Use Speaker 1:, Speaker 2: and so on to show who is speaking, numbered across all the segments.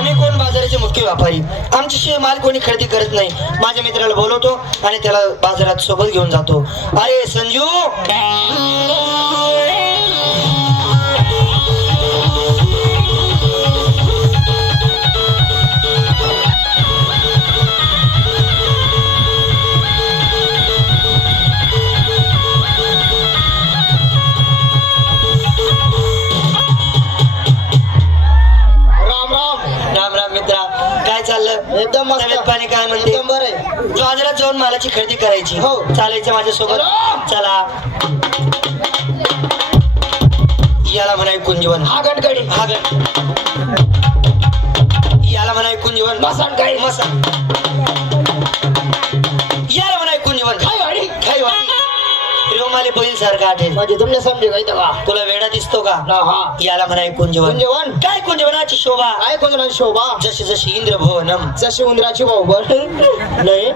Speaker 1: आम्ही कोण बाजाराचे मुख्य व्यापारी? आमच्याशिवाय माल कोणी खरेदी करत नाही. माझ्या मित्राला बोलवतो आणि त्याला बाजारात सोबत घेऊन जातो. अरे संजू! मालाची खरेदी करायची.
Speaker 2: हो.
Speaker 1: चालायचं माझ्यासोबत.
Speaker 2: चलो.
Speaker 1: चला. याला म्हणाय कुंजवन
Speaker 2: हा गणगडी
Speaker 1: हा गण याला म्हणाय कुंजवन
Speaker 2: मसान काय?
Speaker 1: मसान. रोमाले बैल सारखा आठेल
Speaker 2: म्हणजे तुमने समजे काय तेव्हा
Speaker 1: तुला वेडा दिसतो का?
Speaker 2: हा
Speaker 1: याला म्हणाय कुंजवन
Speaker 2: कुंजवन
Speaker 1: काय कुंजवनाची शोभा?
Speaker 2: काय कोण शोभा?
Speaker 1: जशी जशी इंद्रभुवनम.
Speaker 2: जशी उंदराची भाऊ नाही.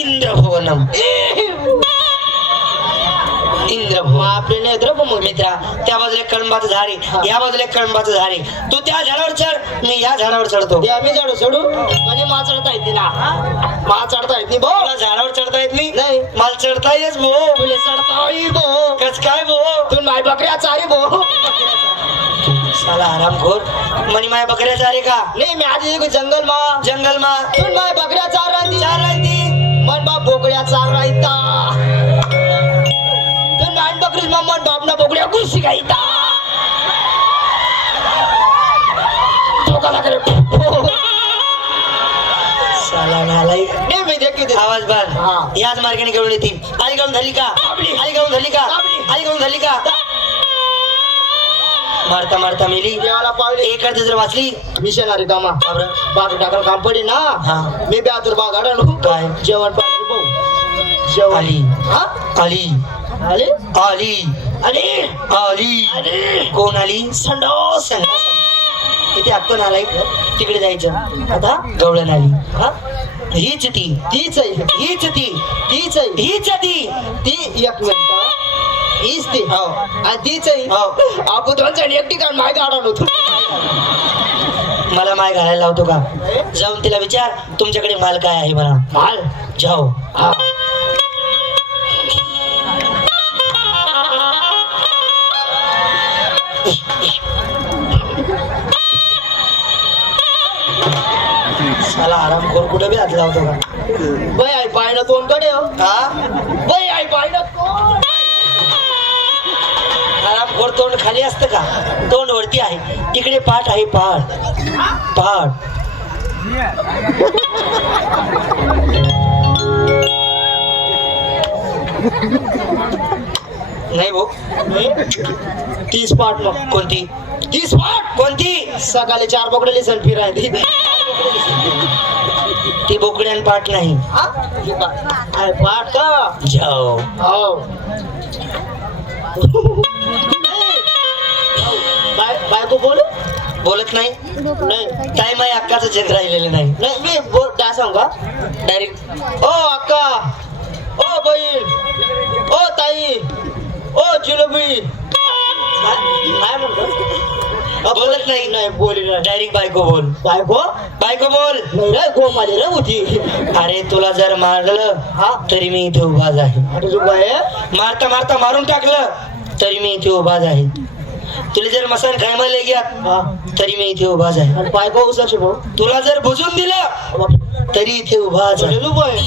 Speaker 1: इंद्रभुवनम. इंद्रभुवन
Speaker 2: आपले नेत्र पण मग
Speaker 1: मित्रा. त्या बाजूला कळंबाचं झाड आहे. या बाजूला कळंबाचं झाड आहे. तू त्या झाडावर चढ मी या झाडावर चढतो.
Speaker 2: ते आम्ही चढू चढू आणि मा चढता येते ना? मा चढता येत नाही भाऊ
Speaker 1: झाडावर चढता येत नाही?
Speaker 2: नाही.
Speaker 1: मला चढता येस भो.
Speaker 2: तुला चढता येईल भाऊ
Speaker 1: कस काय भो?
Speaker 2: तू माय बकऱ्या चारी भाऊ
Speaker 1: साला मनी माय बकऱ्या चारे का?
Speaker 2: नाही मी आधी एक जंगल मा
Speaker 1: जंगल मा
Speaker 2: तू माय बकऱ्या चार राहती.
Speaker 1: चार राहती.
Speaker 2: मन बाप बोकड्या चार राहता. बकरीच मा मन बाप ना बोकड्या गुशी गायता करे
Speaker 1: साला नालाई
Speaker 2: नाही मी देखील ते-
Speaker 1: आवाज
Speaker 2: हा.
Speaker 1: बार याच मार्गाने घेऊन येते आली गाऊन धरली का. आली गाऊन धरली का. आली गाऊन धरली का? मारता मारता मेली.
Speaker 2: देवाला पावले.
Speaker 1: एक अर्ध जर वाचली.
Speaker 2: मिशनरी कामा.
Speaker 1: का बरं?
Speaker 2: बाग टाकल काम पडी ना.
Speaker 1: हा.
Speaker 2: मी बी आतुर बाग आडलो
Speaker 1: काय?
Speaker 2: जेवण पाणी भाऊ. जेवण.
Speaker 1: आली.
Speaker 2: हा?
Speaker 1: आली.
Speaker 2: आली?
Speaker 1: आली.
Speaker 2: आली
Speaker 1: आली
Speaker 2: आली
Speaker 1: कोण आली?
Speaker 2: संडो
Speaker 1: संडास आली. इथे आपण आलाय तिकडे जायचं. आता? गवळण आली.
Speaker 2: हा?
Speaker 1: हीच ती.
Speaker 2: तीच
Speaker 1: हीच ती.
Speaker 2: तीच
Speaker 1: हीच ती.
Speaker 2: ती एक मिनिट. हीच ती.
Speaker 1: हो.
Speaker 2: आणि तीच
Speaker 1: हो.
Speaker 2: आपण दोन जण एक ठिकाण माय गाडा होतो.
Speaker 1: मला माय घालायला लावतो का? जाऊन तिला विचार. तुमच्याकडे माल काय आहे म्हणा?
Speaker 2: माल?
Speaker 1: जाओ
Speaker 2: हा.
Speaker 1: मला आराम करून कुठे बी हात लावतो का?
Speaker 2: बाई आई पायनं तोंडकडे हो.
Speaker 1: हा?
Speaker 2: बाई आई पायनं तोंड.
Speaker 1: आराम खोर तोंड खाली असतं का? तोंड वरती आहे. तिकडे पाठ आहे पाठ पाठ नाही भाऊ.
Speaker 2: तीस पाट मग.
Speaker 1: कोणती?
Speaker 2: तीस पाट
Speaker 1: कोणती?
Speaker 2: सकाळी चार बोकडे लिसन फिरायची
Speaker 1: ती बोकडी आणि पाठ नाही.
Speaker 2: अरे पाट का?
Speaker 1: जाओ.
Speaker 2: हो. बाय बायको बोल.
Speaker 1: बोलत नाही?
Speaker 2: नाही.
Speaker 1: टाइम आहे अक्काचं जग राहिलेलं नाही.
Speaker 2: नाही मी बोल काय सांगू का?
Speaker 1: डायरेक्ट.
Speaker 2: ओ अक्का. ओ बहीण ओ ताई. ओ जिलोबी. काय म्हणतो
Speaker 1: बोलत नाही
Speaker 2: नाही बोली
Speaker 1: डायरेक्ट बायको बोल.
Speaker 2: बायको?
Speaker 1: बायको बोल.
Speaker 2: नाही रे गोमाली रे होती.
Speaker 1: अरे तुला जर मारलं
Speaker 2: हा?
Speaker 1: तरी मी इथे उभाच आहे.
Speaker 2: अरे
Speaker 1: मारता मारता मारून टाकलं तरी मी इथे उभाच आहे. तुला जर मसान गेलात
Speaker 2: हा.
Speaker 1: तरी मी इथे उभाच आहे.
Speaker 2: बायको उसाची भाऊ
Speaker 1: तुला जर बुजून दिलं तरी इथे उभाच आहे.
Speaker 2: रुपये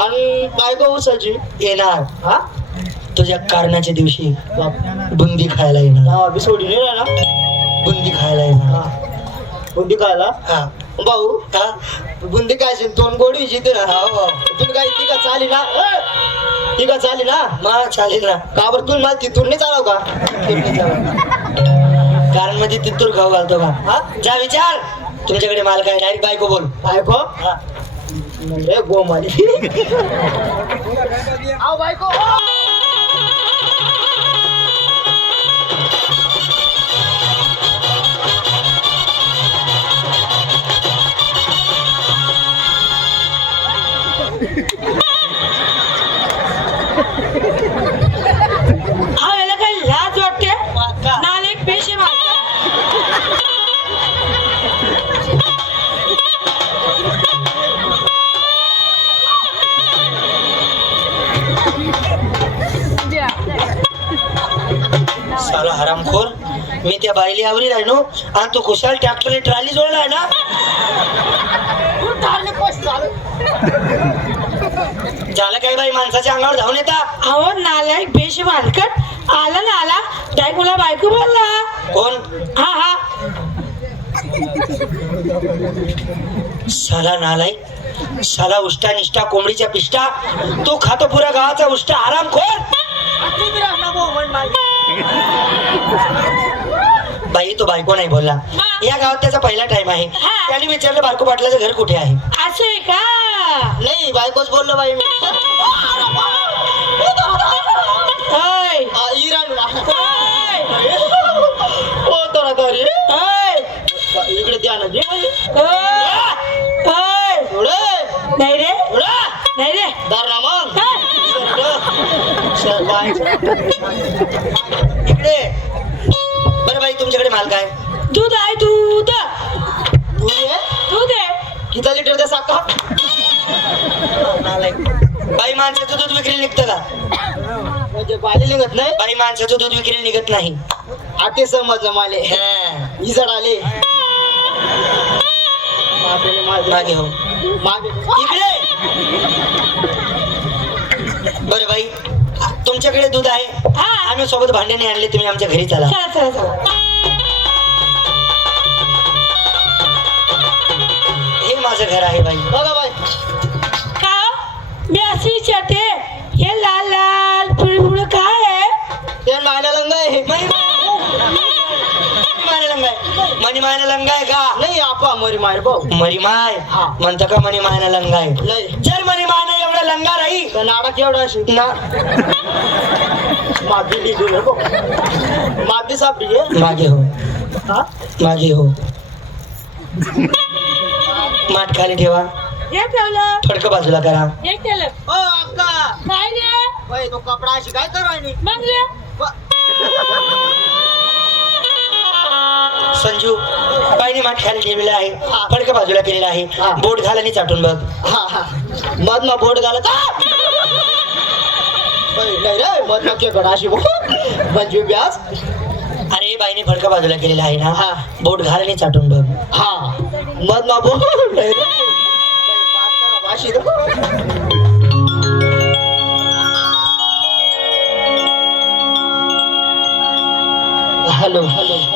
Speaker 2: आणि बायको उसाची?
Speaker 1: येणार.
Speaker 2: हा?
Speaker 1: तुझ्या कारणाच्या दिवशी. बुंदी खायला येणार.
Speaker 2: नाही ना
Speaker 1: बुंदी खायला येणार.
Speaker 2: हा. बुंदी खायला?
Speaker 1: हा.
Speaker 2: भाऊ?
Speaker 1: हा?
Speaker 2: बुंदी काय दोन गोडी जिथे ना
Speaker 1: हो, हो.
Speaker 2: तुला काय ती का चाली ना? ती का चाली ना?
Speaker 1: मा चालेल ना.
Speaker 2: का बरं तुला मला तिथून नाही चालव का?
Speaker 1: कारण मध्ये तिथून खाऊ घालतो का?
Speaker 2: हा?
Speaker 1: जा विचार. तुमच्याकडे माल काय डायरेक्ट बायको बोल.
Speaker 2: बायको?
Speaker 1: हा.
Speaker 2: रे गोमाली. आव बायको
Speaker 3: हा याला काय लाज वाटते? नाले पेशे हरामखोर.
Speaker 1: मी त्या बाईली आवरील आहे आणि तो खुशाल ट्रॅक्टरने ट्रॉली
Speaker 2: जोडला आहे ना.
Speaker 1: झालं काय बाई माणसाच्या अंगावर धावून येता?
Speaker 3: अहो नालायक बेश मालकट आला ना आला डायक मला बायको बोलला?
Speaker 1: कोण?
Speaker 3: हा हा.
Speaker 1: साला नालाई साला उष्टा निष्ठा कोंबडीच्या पिष्टा तू खातो पुऱ्या गावाचा उष्टा. आराम खोर बाई तो बायको नाही बोलला. या गावात त्याचा पहिला टाइम आहे. त्याने विचारलं बारको पाटलाचं घर कुठे आहे?
Speaker 3: असं आहे का?
Speaker 2: नाही बायकोच बोललो बाई मी. हो इकडे द्या ना
Speaker 3: नाही रे. नाही रे.
Speaker 2: दार ना मग. सर बाय.
Speaker 1: इकडे. बरं बाई तुमच्याकडे माल काय?
Speaker 3: दूध आहे दूध
Speaker 2: आहे किती लिटर द्या साखा
Speaker 1: बाई माणसाचं दूध विक्री निघतं का?
Speaker 2: म्हणजे बाली निघत नाही?
Speaker 1: बाई माणसाचं दूध विक्री निघत नाही.
Speaker 2: आते समजलं माले.
Speaker 1: हा.
Speaker 2: इजड आले. मागे
Speaker 1: मागे हो.
Speaker 2: मागे.
Speaker 1: इकडे! बरं बाई तुमच्याकडे दूध आहे.
Speaker 3: हा.
Speaker 1: आम्ही सोबत भांड्याने आणले तुम्ही आमच्या घरी चला.
Speaker 3: चला चला चला.
Speaker 1: हे माझं घर आहे बाई.
Speaker 2: बघा.
Speaker 3: अशी विचारते हे लाल लाल पिळपुळ काय आहे?
Speaker 2: ते मायला लंग आहे.
Speaker 1: मणी मायने मायने लंगाय का?
Speaker 2: नाही आपा मरी मार भाऊ.
Speaker 1: मरी माय
Speaker 2: हा.
Speaker 1: म्हणतं का मणी मायने लंगाय
Speaker 2: लय.
Speaker 1: जर मणी मायने एवढा लंगा राही.
Speaker 2: तर नाडा केवढा असेल?
Speaker 1: ना.
Speaker 2: माफी लिहिली रे भाऊ. माफी सापडी आहे
Speaker 1: मागे हो.
Speaker 2: हा?
Speaker 1: मागे हो. माठ खाली ठेवा.
Speaker 3: हे ठेवलं.
Speaker 1: फडकं बाजूला करा.
Speaker 3: हे केलं.
Speaker 2: ओ अक्का.
Speaker 3: काय रे.
Speaker 2: बाई तो कपडा अशी काय करायनी
Speaker 3: मग रे.
Speaker 1: संजू बाईने माठ खाली ठेवलेला आहे.
Speaker 2: हा.
Speaker 1: फडकं बाजूला केलेला आहे.
Speaker 2: हा.
Speaker 1: बोट घाल आणि चाटून बघ.
Speaker 2: हा हा. मध ना बोट घालत नाही रे मध ना केकडा अशी. मंजू ब्यास
Speaker 1: अरे बाईने फडकं बाजूला केलेला आहे ना.
Speaker 2: हा.
Speaker 1: बोट घाल आणि चाटून बघ.
Speaker 2: हा. मध ना बोट नाही रे. बाई, माफ करा, अशी रे.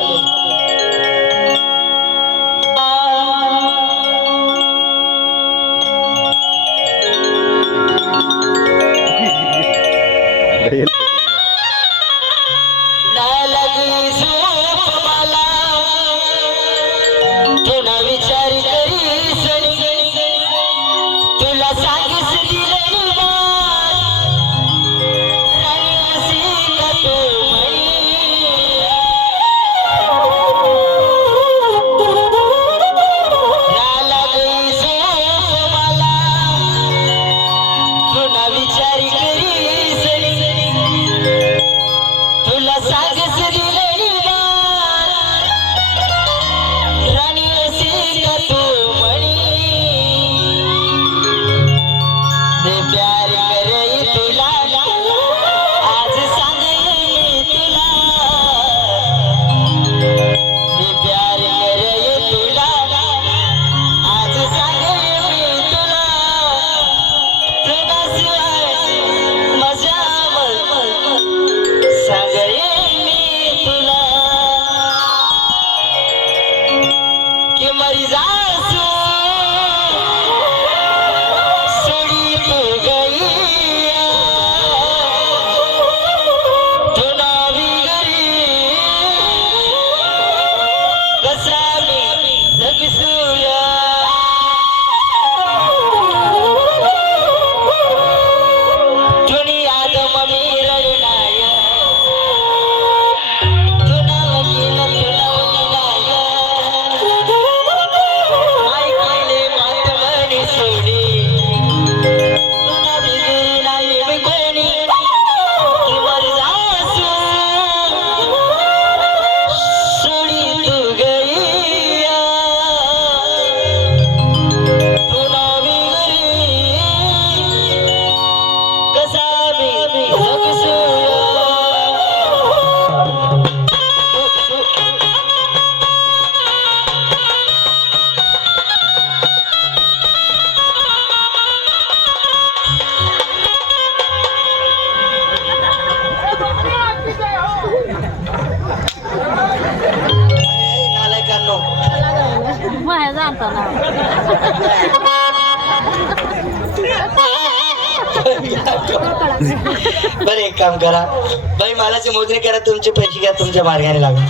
Speaker 4: माया
Speaker 1: बरं एक काम करा. बाई मालाची मोजणी करा तुमचे पैसे घ्या तुमच्या मार्गाने लागून.